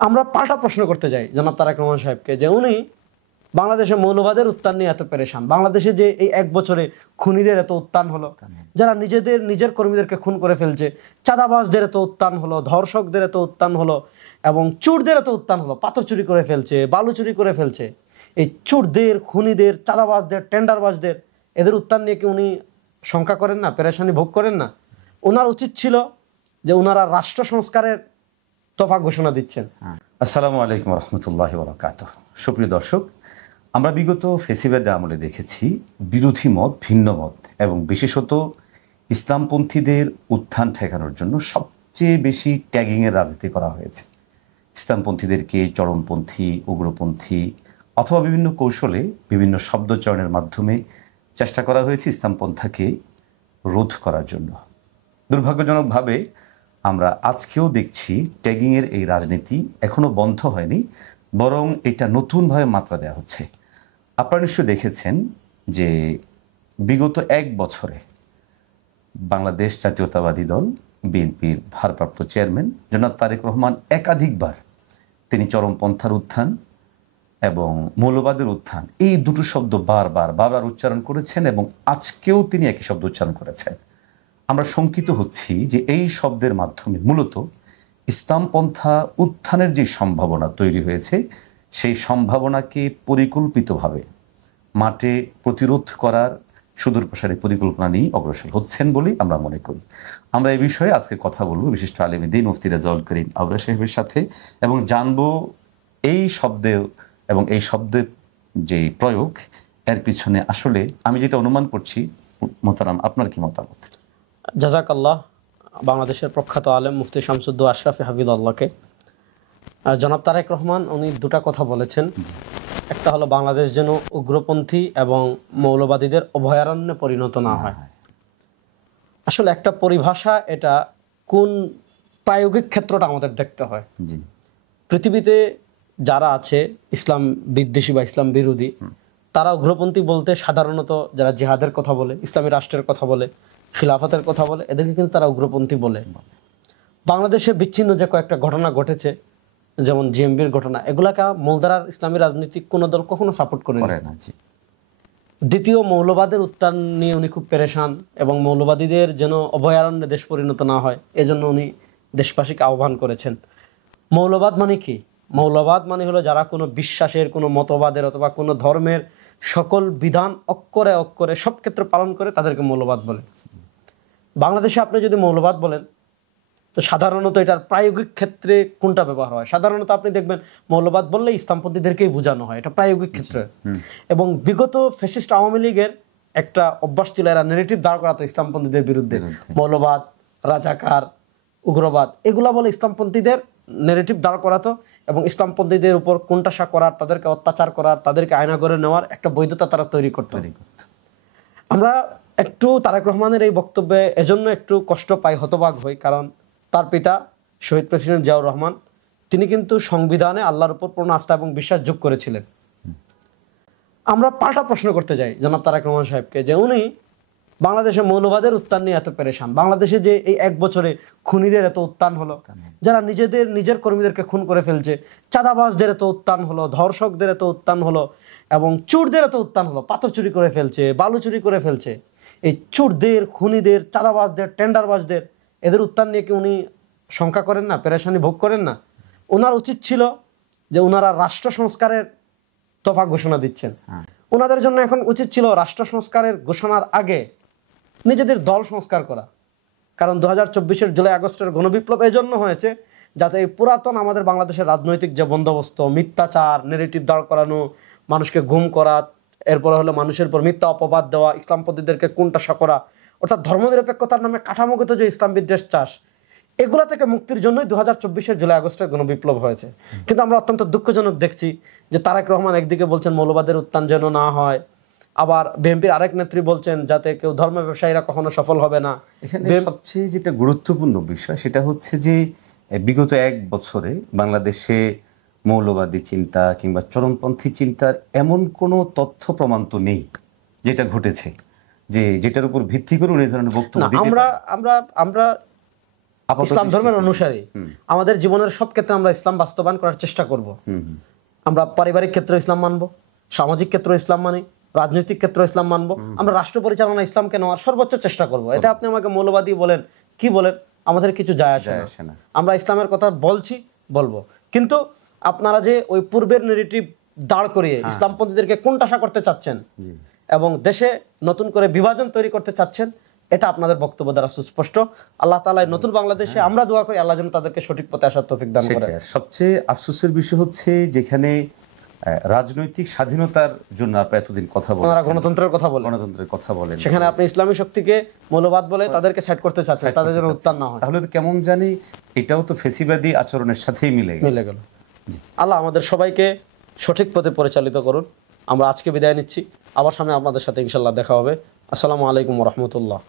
আমরা পাল্টা প্রশ্ন করতে যাই জনাব তারেক রহমান সাহেবকে যে উনি বাংলাদেশে মৌলবাদের উত্থান নিয়ে এত পেরেশান, বাংলাদেশে যে এই এক বছরে খুনিদের এত উত্থান হলো, যারা নিজের কর্মীদেরকে খুন করে ফেলছে, চাঁদাবাজদের এত উত্থান হলো, ধর্ষকদের এত উত্থান হলো, এবং চোরদের এত উত্থান হলো, পাথর চুরি করে ফেলছে, বালু চুরি করে ফেলছে, এই চোরদের, খুনিদের, চাঁদাবাজদের, টেন্ডারবাজদের এদের উত্থান নিয়ে কি উনি শঙ্কা করেন না, পেরেশানি ভোগ করেন না? ওনার উচিত ছিল যে ওনারা রাষ্ট্র সংস্কারের তফা ঘোষণা দিচ্ছেন। আসসালামু আলাইকুম রহমতুল্লাহ বারাকাতুহু। সুপ্রিয় দর্শক, আমরা বিগত ফেসিবাদের আমলে দেখেছি বিরোধী মত, ভিন্ন মত এবং বিশেষত ইসলামপন্থীদের উত্থান ঠেকানোর জন্য সবচেয়ে বেশি ট্যাগিংয়ের রাজনীতি করা হয়েছে। ইসলামপন্থীদেরকে চরমপন্থী, উগ্রপন্থী অথবা বিভিন্ন কৌশলে বিভিন্ন শব্দচয়নের মাধ্যমে চেষ্টা করা হয়েছে ইসলামপন্থাকে রোধ করার জন্য। দুর্ভাগ্যজনকভাবে আমরা আজকেও দেখছি ট্যাগিংয়ের এই রাজনীতি এখনও বন্ধ হয়নি, বরং এটা নতুনভাবে মাত্রা দেওয়া হচ্ছে। আপনারা নিশ্চয়ই দেখেছেন যে বিগত এক বছরে বাংলাদেশ জাতীয়তাবাদী দল বিএনপির ভারপ্রাপ্ত চেয়ারম্যান জনাব তারেক রহমান একাধিকবার তিনি চরমপন্থার উত্থান এবং মৌলবাদের উত্থান এই দুটো শব্দ বারবার উচ্চারণ করেছেন এবং আজকেও তিনি একই শব্দ উচ্চারণ করেছেন। আমরা শঙ্কিত হচ্ছি যে এই শব্দের মাধ্যমে মূলত ইসলামপন্থা উত্থানের যে সম্ভাবনা তৈরি হয়েছে সেই সম্ভাবনাকে পরিকল্পিতভাবে মাঠে প্রতিরোধ করার সুদূরপ্রসারী পরিকল্পনা নিয়ে অগ্রসর হচ্ছেন বলেই আমরা মনে করি। আমরা এই বিষয়ে আজকে কথা বলবো বিশিষ্ট আলেমে দ্বীন মুফতি রেজাউল করিম আবরার সাহেবের সাথে এবং জানবো এই শব্দে এবং এই শব্দের যে প্রয়োগ এর পিছনে আসলে আমি যেটা অনুমান করছি, মোহতারাম আপনার কি মতামত? জাযাকাল্লাহ। বাংলাদেশের প্রখ্যাত আলেম মুফতি শামসুদ্দৌলা আশরাফি হাফিজাল্লাহকে জনাব তারেক রহমান উনি দুটা কথা বলেছেন। একটা হলো বাংলাদেশ যেন উগ্রপন্থী এবং মৌলবাদীদের অভয়ারণ্যে পরিণত না হয়। আসলে একটা পরিভাষা, এটা কোন প্রায়োগিক ক্ষেত্রটা আমাদের দেখতে হয়। পৃথিবীতে যারা আছে ইসলাম বিদ্বেষী বা ইসলাম বিরোধী, তারা উগ্রপন্থী বলতে সাধারণত যারা জিহাদের কথা বলে, ইসলামী রাষ্ট্রের কথা বলে, খিলাফতের কথা বলে, এদেরকে কিন্তু তারা উগ্রপন্থী বলে। বাংলাদেশে বিচ্ছিন্ন যে কয়েকটা ঘটনা ঘটেছে, যেমন জিএমবির ঘটনা, এগুলাকে মূলধারার ইসলামী রাজনীতিক কোনো দল কখনো সাপোর্ট করে না। দ্বিতীয়, মৌলবাদের উত্থান নিয়ে উনি খুব পেরেশান এবং মৌলবাদীদের যেন অভয়ারণ্যে দেশ পরিণত না হয় এজন্য উনি দেশবাসীকে আহ্বান করেছেন। মৌলবাদ মানে কি? মৌলবাদ মানে হলো যারা কোনো বিশ্বাসের, কোনো মতবাদের অথবা কোনো ধর্মের সকল বিধান অক্ষরে অক্ষরে সব ক্ষেত্রে পালন করে তাদেরকে মৌলবাদ বলে। বাংলাদেশে আপনি যদি মৌলবাদ বলেন তো সাধারণত এটার প্রায়োগিক ক্ষেত্রে কোনটা ব্যবহার হয়? সাধারণত আপনি দেখবেন মৌলবাদ বললে ইসলামপন্থীদেরকেই বোঝানো হয়, এটা প্রায়োগিক ক্ষেত্রে। এবং বিগত ফ্যাসিস্ট আওয়ামী লীগের একটা অভ্যাস ছিল, এরা নেগেটিভ দাঁড় করাতো ইসলামপন্থীদের বিরুদ্ধে। মৌলবাদ, রাজাকার, উগ্রবাদ এগুলা বলে ইসলামপন্থীদের নেগেটিভ দাঁড় করাতো এবং ইসলামপন্থীদের উপর কোণঠাসা করার, তাদেরকে অত্যাচার করার, তাদেরকে আয়না করে নেওয়ার একটা বৈধতা তারা তৈরি করতো। আমরা একটু তারেক রহমানের এই বক্তব্যে এজন্য একটু কষ্ট পাই, হতবাক হই, কারণ তার পিতা শহীদ প্রেসিডেন্ট জিয়াউর রহমান তিনি কিন্তু সংবিধানে আল্লাহর উপর পূর্ণ আস্থা এবং বিশ্বাস যোগ করেছিলেন। আমরা পাল্টা প্রশ্ন করতে যাই জনাব তারেক রহমান সাহেবকে যে উনি বাংলাদেশে মৌলবাদের উত্থান নিয়ে এত পেরেশান, বাংলাদেশে যে এই এক বছরে খুনিদের এত উত্থান হলো, যারা নিজের কর্মীদেরকে খুন করে ফেলছে, চাঁদাবাজদের এত উত্থান হলো, ধর্ষকদের এত উত্থান হলো, এবং চোরদের এত উত্থান হলো, পাথর চুরি করে ফেলছে, বালু চুরি করে ফেলছে, এই চোরদের, খুনিদের, চাঁদাবাজদের, টেন্ডারবাজদের এদের উত্থান নিয়ে কি উনি শঙ্কা করেন না, পেরেশানি ভোগ করেন না? ওনার উচিত ছিল যে ওনারা রাষ্ট্র সংস্কারের তফা ঘোষণা দিচ্ছেন। ওনাদের জন্য এখন উচিত ছিল রাষ্ট্র সংস্কারের ঘোষণার আগে নিজেদের দল সংস্কার করা। কারণ 2024-এর জুলাই আগস্টের গণবিপ্লব এই জন্য হয়েছে যাতে এই পুরাতন আমাদের বাংলাদেশের রাজনৈতিক যে বন্দোবস্ত, মিথ্যাচার, নেগেটিভ দাঁড় করানো, মানুষকে গুম করা, এরপরে হলো মানুষের উপর মিথ্যা অপবাদ দেওয়া, ইসলামপন্থীদেরকে কোণঠাসা করা, অর্থাৎ ধর্মনিরপেক্ষতার নামে কাঠামোগত যে ইসলাম বিদ্বেষ চাষ, এগুলা থেকে মুক্তির জন্যই 2024-এর জুলাই আগস্টের গণবিপ্লব হয়েছে। কিন্তু আমরা অত্যন্ত দুঃখজনক দেখছি যে তারেক রহমান একদিকে বলছেন মৌলবাদের উত্থান যেন না হয়, আবার বিএনপির আরেক নেত্রী বলছেন যাতে কেউ ধর্ম ব্যবসায়ীরা কখনো সফল হবে না। এখানে সবচেয়ে যেটা গুরুত্বপূর্ণ বিষয় সেটা হচ্ছে যে বিগত এক বছরে বাংলাদেশে মৌলবাদী চিন্তা কিংবা চরমপন্থী চিন্তার এমন কোনো তথ্য প্রমাণ তো নেই যেটা ঘটেছে, যে যেটার উপর ভিত্তি করে উনি এই ধরনের বক্তব্য দিতে পারেন। আমরা আপাতত ইসলাম ধর্মের দৃষ্টিকোণ। অনুসারী, আমাদের জীবনের সব ক্ষেত্রে আমরা ইসলাম বাস্তবায়ন করার চেষ্টা করব। আমরা পারিবারিক ক্ষেত্রে ইসলাম মানব, সামাজিক ক্ষেত্রে ইসলাম মানি, রাজনৈতিক ক্ষেত্রে ইসলাম মানব, আমরা রাষ্ট্র পরিচালনা ইসলামকে নেওয়ার সর্বোচ্চ চেষ্টা করব। এতে আপনি আমাকে মৌলবাদী বলেন, কি বলেন, আমাদের কিছু যায় আসে না। আমরা ইসলামের কথা বলবো, কিন্তু আপনারা যে ওই পূর্বের নেগেটিভ দাঁড় করিয়ে ইসলামপন্থীদেরকে কোণঠাসা করতে চাচ্ছেন এবং দেশে নতুন করে বিভাজন তৈরি করতে চাচ্ছেন, এটা আপনাদের বক্তব্য দ্বারা সুস্পষ্ট। আল্লাহ তাআলা এই নতুন বাংলাদেশে আমরা দোয়া করি আল্লাহ যেন তাদেরকে সঠিক পথে আসার তৌফিক দান করেন। সেটাই। আর সবচেয়ে আফসোসের বিষয় হচ্ছে যেখানে রাজনৈতিক স্বাধীনতার জন্য আপনি এতদিন কথা ওনারা বলেন, গণতন্ত্রের কথা বলেন, গণতন্ত্রের কথা বলেন, সেখানে আপনি ইসলামী শক্তিকে মৌলবাদ বলে তাদেরকে সেট করতে চাচ্ছেন, তাদের জন্য উত্থান না হয়। তাহলে তো কেমন জানি এটাও তো ফেসিবাদী আচরণের সাথেই মিলে গেল। আল্লাহ আমাদের সবাইকে সঠিক পথে পরিচালিত করুন। আমরা আজকে বিদায় নিচ্ছি, আবার সামনে আপনাদের সাথে ইনশাল্লাহ দেখা হবে। আসসালামু আলাইকুম ওয়া রাহমাতুল্লাহ।